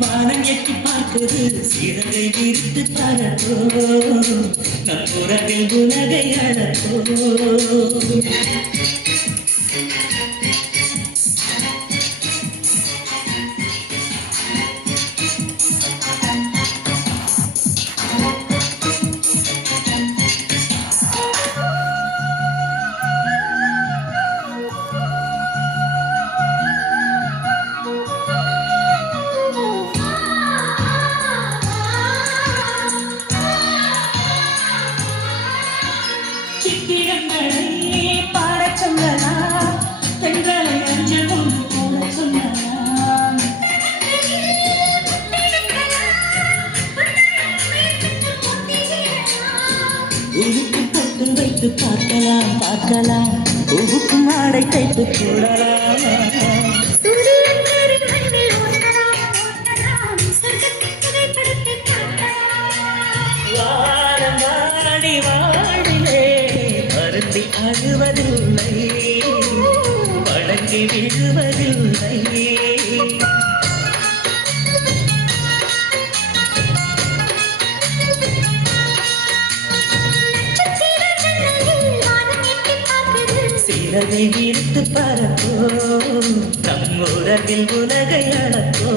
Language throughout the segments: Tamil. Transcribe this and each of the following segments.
வானம் எட்டி பார்க்குது சிறகை விரித்து பறப்போ நம் உறவில் உலகை அழப்போ உனக்கு பொட்டு வைத்து பார்க்கலாம் பார்க்கலாம் உனக்கு மாடை தைத்து போடலாம் வாரம் வாடி வாடிலே வருந்தி அழுவதில்லை வழங்கி விழுவதில்லை சிறகை விரித்து பறப்போ நம் உறவில் உலகை அழப்போ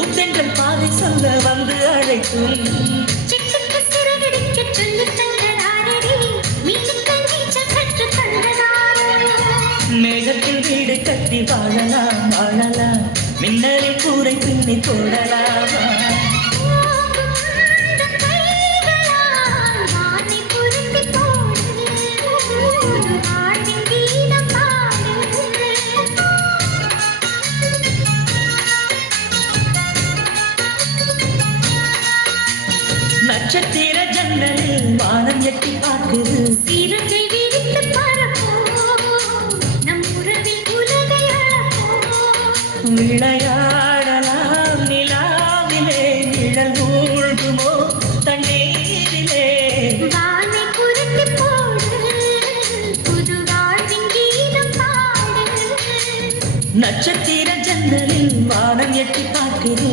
உத்தென்றல் பாதை சொல்ல வந்து அழைக்கும் மேகத்தில் வீடு கட்டி வாழலாம் வாழலாம் மின்னலில் கூரை பின்னி போடலாமா நட்சத்திர ஜன்னலில் வானம் எட்டி பார்க்குது சிறகை விரித்து பறப்போ நம் உறவில் உலகை அழப்போ விளையாடலாம் நிலாவிலே நிழல் மூழ்குமோ தண்ணீரிலே வானை குறுக்கி போடு புது வாழ்வின் கீதம் பாடு நட்சத்திர ஜன்னலில் வானம் எட்டி பார்க்குது